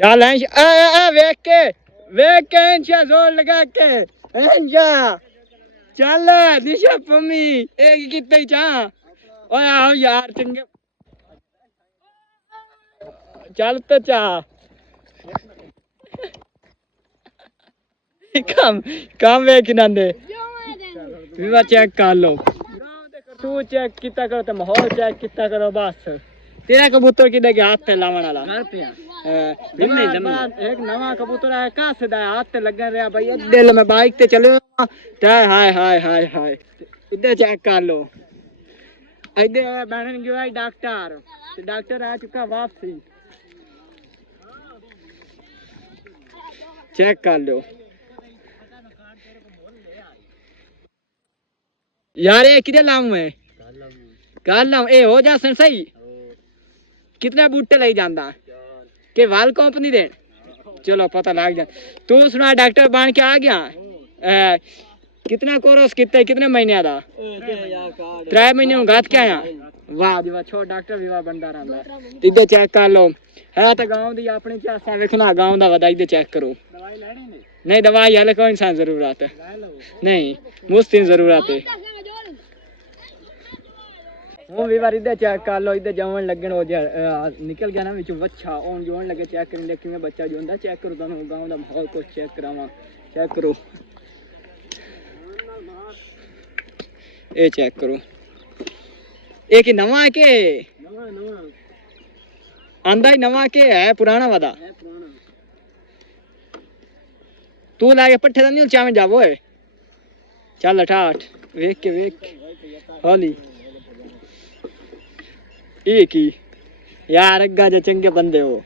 चल वेख के इंशा जोर लगा के इंशा चल दिशा पम्मी एक कितने चाह ओए आओ यार चंगे चल तो चाह कम कम वेख ना दे विवा चेक कर लो तू चेक कितना करो तो माहौल चेक कितना करो बस तेरा कबूतर किधर के हाथ पे लावण वाला घर पे एक नवा कबूतर है कहां से दा हाथ पे लगा रहा भाई दिल में बाइक ते चलो हाय हाय हाय हाय इधर चेक कर लो इधर बनन गया है डॉक्टर आ चुका वापसी चेक कर लो यार ये किधर लाऊं मैं कर लाऊं ए हो जा सही कितने बूटे ले जांदा के वाल कंपनी दे चलो पता लग जा तू सुना डॉक्टर बन के आ गया कितना कोर्स कितने महीने दा 3 महीने में घात के आया वाह जी वाह छोड़ डॉक्टर भी वाह बंदा रहा इधर चेक कर लो है तो गांव दी अपनी चासा वेखना गांव दा वदा इधर चेक करो दवाई लेनी नहीं दवाई हले कोई इंसान जरूरत है नहीं मुफ्त जरूरत है हूँ भी बार इधर चेक कर लो इधर जवन लगन हो जा निकल गया ना विच बच्चा ओन जोन लगे चेक करने लेकिन मैं बच्चा जो होंदा चेक करो तानू गांव दा माहौल को चेक करावा चेक करो ए चेक करो एक ही नवा है के नवा आंदा ही नवा के है पुराना वादा है पुराना तू लाके पट्ठे दा नहीं चावे जावो है चल 8 वेख के होली एक ही यार अग्गा जो चंगे बंदे हो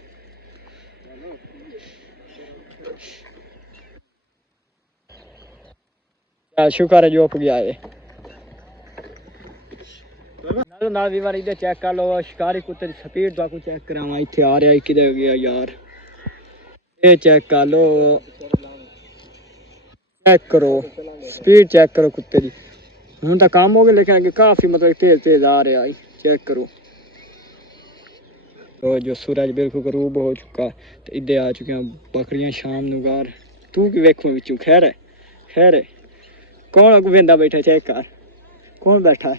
शुक्र है जो up गया है ना भी बार इधर चेक कर लो शिकारी कुत्ते की स्पीड तो आपको चेक करावा इतने आ रहा है किधर गया यार ये चेक कर लो चेक करो स्पीड चेक करो कुत्ते की हूँ तो काम हो गया लेकिन अगे काफी मतलब तेज आ रहा है चेक करो तो जो सूरज बिल्कुल गरूब हो चुका तो इधर आ चुके हैं बकरियां शाम नुगार तू कि वेखो बिचू खैर है कौन अगू वेंदा बैठा चेक कर कौन बैठा है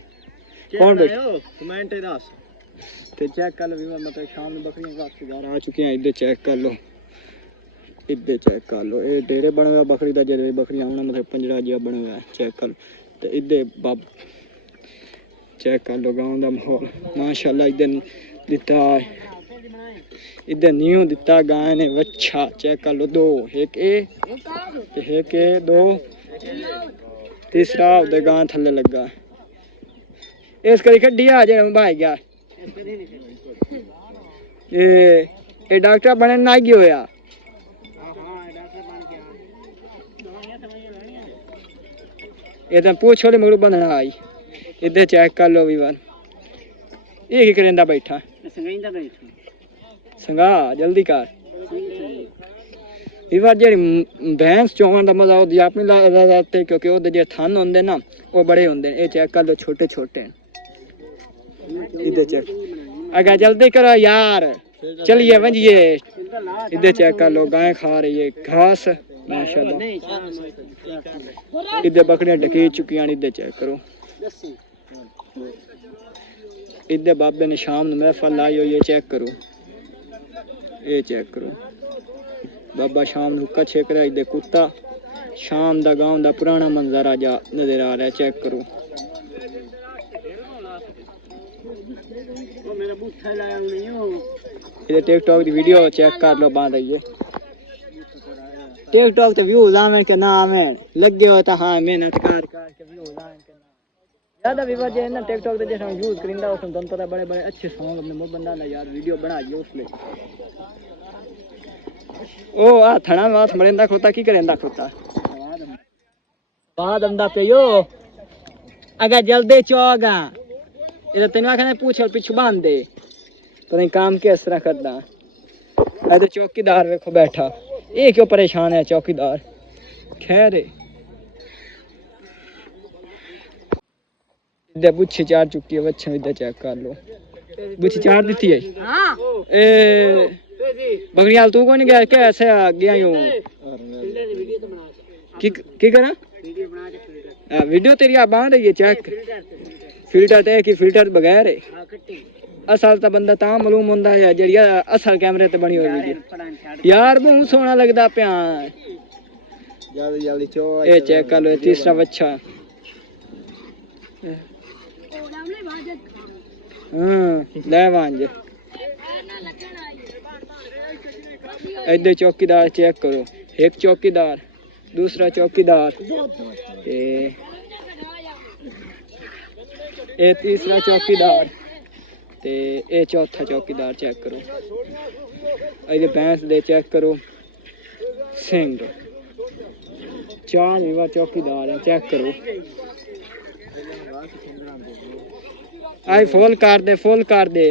कौन बैठा कमेंट दस ते चेक कर लो मतलब शाम में बकरियां वापस घर आ चुकी हैं इधर चेक कर लो इधर चेक कर लो ये डेरे बने हुआ बकरी का जब बकरियां आना मतलब पंजड़ा जिहा बने हुआ है चेक कर लो तो इधर बाब चेक कर लो गाँव का माहौल माशाल्लाह इधर दिता इधर न्यू दिता गाय ने अच्छा चेक कर लो 2 एक ए 2 तीसरा उधर गाय थल्ले लगा इस करी कड्डी आ जाए भाई गया ये डॉक्टर बने ना गया होया ये तो पूछ वाले मगरू बनना आई इधर चेक कर लो भी बार ये की करेंदा बैठा संगा जल्दी कर इस बार जी भैंस चौवन का मजा होती अपनी लाते क्योंकि वो जो थन होंगे ना वो बड़े होंगे ये चेक कर लो छोटे छोटे इधर चेक अगर जल्दी करो यार चलिए वंजिए इधर चेक कर लो गाय खा रही है घास माशाल्लाह इधर बकरियां ढकी चुकी हैं इधर चेक करो इधर बाबे ने शाम महफल लाई हुई है चेक करो ये चेक करो बाबा शाम हुक्का छेक रहा इधर कुत्ता शाम दा गांव दा पुराना मंजर जा नजर आ रहा है चेक करो इधर टिकटॉक की वीडियो चेक कर लो बन रही है टिकटॉक ते व्यूज आवें के ना आवें लगे हो तो हाँ मेहनत कर के व्यूज आवें के ना ज्यादा भी वजह ना टिकटॉक ते जैसा यूज करिंदा उसमें दोनों पता बड़े बड़े अच्छे सॉन्ग अपने मुंह बंदा ना यार वीडियो बनाइए उसमें ओ आ थना वास मरेंदा खोता की करेंदा खोता बाद अंदा पे यो अगर जल्दी चोगा इधर तेन आखने पूछ और पिछू बांध दे तो काम किस तरह करदा इधर चौकीदार देखो बैठा ये क्यों परेशान है चौकीदार खैर इधर बुच्छी चार चुकी है बच्चे इधर चेक कर लो बुच्छी चार दी है बकरियां तू कौन गया क्या ऐसे गया यूं की करा वीडियो तेरी आ बांध रही है चेक फिल्टर ते की फिल्टर बगैर है असल ता बंदा ता मालूम हुंदा है जेड़ी असल कैमरे ते बनी हुई वीडियो यार बहुत सोहना लगदा पिया जल्दी जल्दी चो ए चेक कर लो तीसरा बच्चा ले वांज इधर चौकीदार चेक करो एक चौकीदार दूसरा चौकीदार ए तीसरा चौकीदार ते ए चौथा चौकीदार चेक करो इधर भैंस दे चेक करो सिंह चार विवाह चौकीदार है चेक करो आई फुल कर दे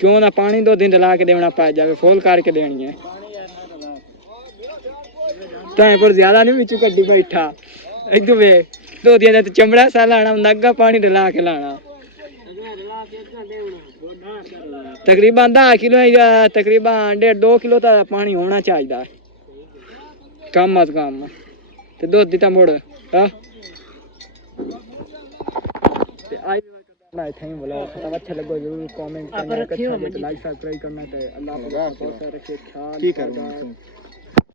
क्यों ना पानी 2 दिन ला के देना पा जावे फुल करके देनी है टाइम पर ज्यादा नहीं बिचू कड्डी बैठा इधर वे 2 दिन ते चमड़ा सा लाना नग्गा पानी डला के लाना तकरीबन 10 किलो या तकरीबन 1.5-2 किलो तक पानी होना चाहिए कम अज कम ते दुध दिता मुड़ हां ते आई थैंक बोला अच्छा लगो जरूर कमेंट करना अच्छा लगे तो लाइक सब्सक्राइब करना ते अल्लाह पाक बहुत सारा ख्याल ठीक है।